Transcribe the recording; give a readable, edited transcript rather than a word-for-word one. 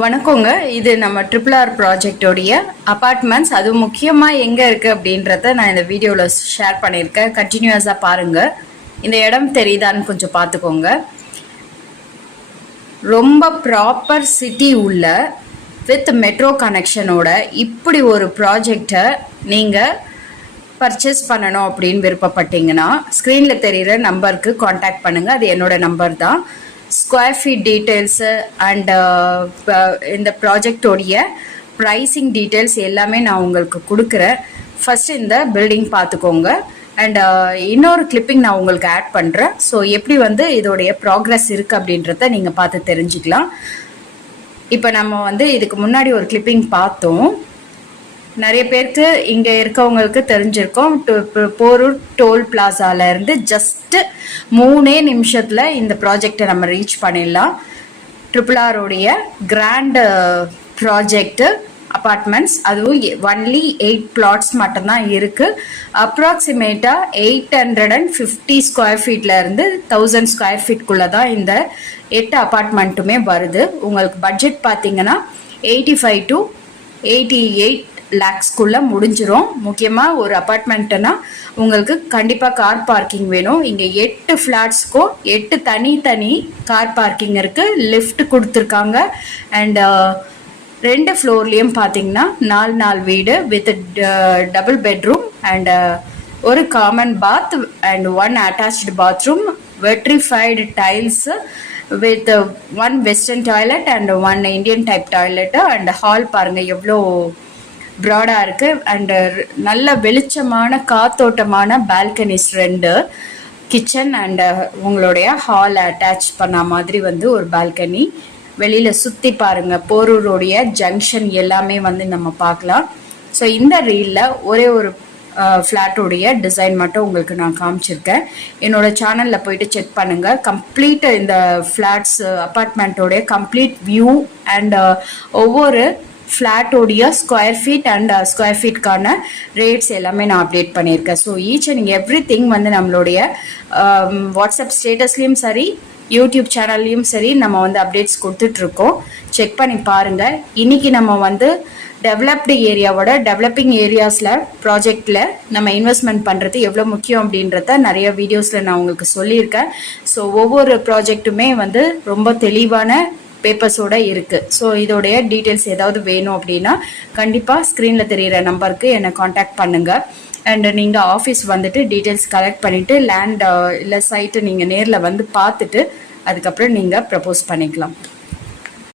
வணக்கங்க. இது நம்ம ட்ரிபிள் ஆர் ப்ராஜெக்டோடைய அபார்ட்மெண்ட்ஸ். அது முக்கியமாக எங்கே இருக்குது அப்படின்றத நான் இந்த வீடியோவில் ஷேர் பண்ணியிருக்கேன். கண்டினியூஸாக பாருங்கள். இந்த இடம் தெரியுதான்னு கொஞ்சம் பார்த்துக்கோங்க. ரொம்ப ப்ராப்பர் சிட்டி உள்ள வித் மெட்ரோ கனெக்ஷனோட இப்படி ஒரு ப்ராஜெக்டை நீங்கள் பர்ச்சேஸ் பண்ணணும் அப்படின்னு விருப்பப்பட்டீங்கன்னா ஸ்க்ரீனில் தெரிகிற நம்பருக்கு காண்டாக்ட் பண்ணுங்கள். அது என்னோட நம்பர் தான். ஸ்கொயர் ஃபீட் டீட்டெயில்ஸு அண்ட் இந்த ப்ராஜெக்டோடைய ப்ரைஸிங் டீட்டெயில்ஸ் எல்லாமே நான் உங்களுக்கு கொடுக்குறேன். ஃபஸ்ட்டு இந்த பில்டிங் பார்த்துக்கோங்க. அண்ட் இன்னொரு கிளிப்பிங் நான் உங்களுக்கு ஆட் பண்ணுறேன். ஸோ எப்படி இதோடைய ப்ராக்ரஸ் இருக்குது அப்படின்றத நீங்கள் பார்த்து தெரிஞ்சுக்கலாம். இப்போ நம்ம இதுக்கு முன்னாடி ஒரு கிளிப்பிங் பார்த்தோம். நிறைய பேருக்கு இங்கே இருக்கவங்களுக்கு தெரிஞ்சிருக்கோம். போரூர் டோல் பிளாசாலேருந்து ஜஸ்ட்டு 3 நிமிஷத்தில் இந்த ப்ராஜெக்டை நம்ம ரீச் பண்ணிடலாம். ட்ரிபிள் ஆரோடைய கிராண்ட் ப்ராஜெக்டு அப்பார்ட்மெண்ட்ஸ். அதுவும் ஒன்லி 8 பிளாட்ஸ் மட்டும்தான் இருக்குது. அப்ராக்சிமேட்டாக 850 ஸ்கொயர் ஃபீட்லேருந்து 1000 ஸ்கொயர் ஃபீட்குள்ளே தான் இந்த 8 அப்பார்ட்மெண்ட்டுமே வருது. உங்களுக்கு பட்ஜெட் பார்த்தீங்கன்னா 85 to 88 லேக்ஸ்க்குள்ளே முடிஞ்சிரும். முக்கியமாக ஒரு அப்பார்ட்மெண்ட்டுனா உங்களுக்கு கண்டிப்பாக கார் பார்க்கிங் வேணும். இங்கே 8 ஃப்ளாட்ஸ்க்கும் 8 தனி கார் பார்க்கிங் இருக்குது. லிஃப்ட் கொடுத்துருக்காங்க. அண்ட் 2 ஃப்ளோர்லேயும் பார்த்தீங்கன்னா 4 வீடு வித் டபுள் பெட்ரூம் அண்ட் ஒரு common bath and 1 attached bathroom, vitrified tiles with 1 western toilet and 1 Indian type toilet. And hall பாருங்கள் எவ்வளோ ப்ராடாக இருக்குது. அண்டு நல்ல வெளிச்சமான காத்தோட்டமான பால்கனிஸ் 2, கிச்சன் அண்டு உங்களுடைய ஹால் அட்டாச் பண்ண மாதிரி ஒரு பால்கனி. வெளியில் சுற்றி பாருங்கள், போரூரோடைய ஜங்ஷன் எல்லாமே நம்ம பார்க்கலாம். ஸோ இந்த ரீலில் ஒரே ஒரு ஃப்ளாட்டோடைய டிசைன் மட்டும் உங்களுக்கு நான் காமிச்சிருக்கேன். என்னோடய சேனலில் போயிட்டு செக் பண்ணுங்கள். கம்ப்ளீட் இந்த ஃப்ளாட்ஸ் அப்பார்ட்மெண்ட்டோடைய கம்ப்ளீட் வியூ அண்ட் ஒவ்வொரு ஃப்ளாட்டோடைய ஸ்கொயர் ஃபீட் அண்ட் ஸ்கொயர் ஃபீட்கான ரேட்ஸ் எல்லாமே நான் அப்டேட் பண்ணியிருக்கேன். So each and every thing நம்மளுடைய வாட்ஸ்அப் ஸ்டேட்டஸ்லேயும் சரி, யூடியூப் சேனல்லையும் சரி நம்ம அப்டேட்ஸ் கொடுத்துட்ருக்கோம். செக் பண்ணி பாருங்கள். இன்றைக்கி நம்ம டெவலப்டு ஏரியாவோட டெவலப்பிங் ஏரியாஸில் ப்ராஜெக்டில் நம்ம இன்வெஸ்ட்மெண்ட் பண்ணுறது எவ்வளோ முக்கியம் அப்படின்றத நிறைய வீடியோஸில் நான் உங்களுக்கு சொல்லியிருக்கேன். ஸோ ஒவ்வொரு ப்ராஜெக்ட்டுமே ரொம்ப தெளிவான பேப்பர்ஸோடு இருக்குது. ஸோ இதோடைய டீட்டெயில்ஸ் ஏதாவது வேணும் அப்படின்னா கண்டிப்பாக ஸ்க்ரீனில் தெரிகிற நம்பருக்கு என்னை காண்டாக்ட் பண்ணுங்கள். அண்ட் நீங்கள் ஆஃபீஸ் டீட்டெயில்ஸ் கலெக்ட் பண்ணிவிட்டு லேண்ட் இல்லை சைட்டு நீங்கள் நேரில் பார்த்துட்டு அதுக்கப்புறம் நீங்கள் ப்ரப்போஸ் பண்ணிக்கலாம்.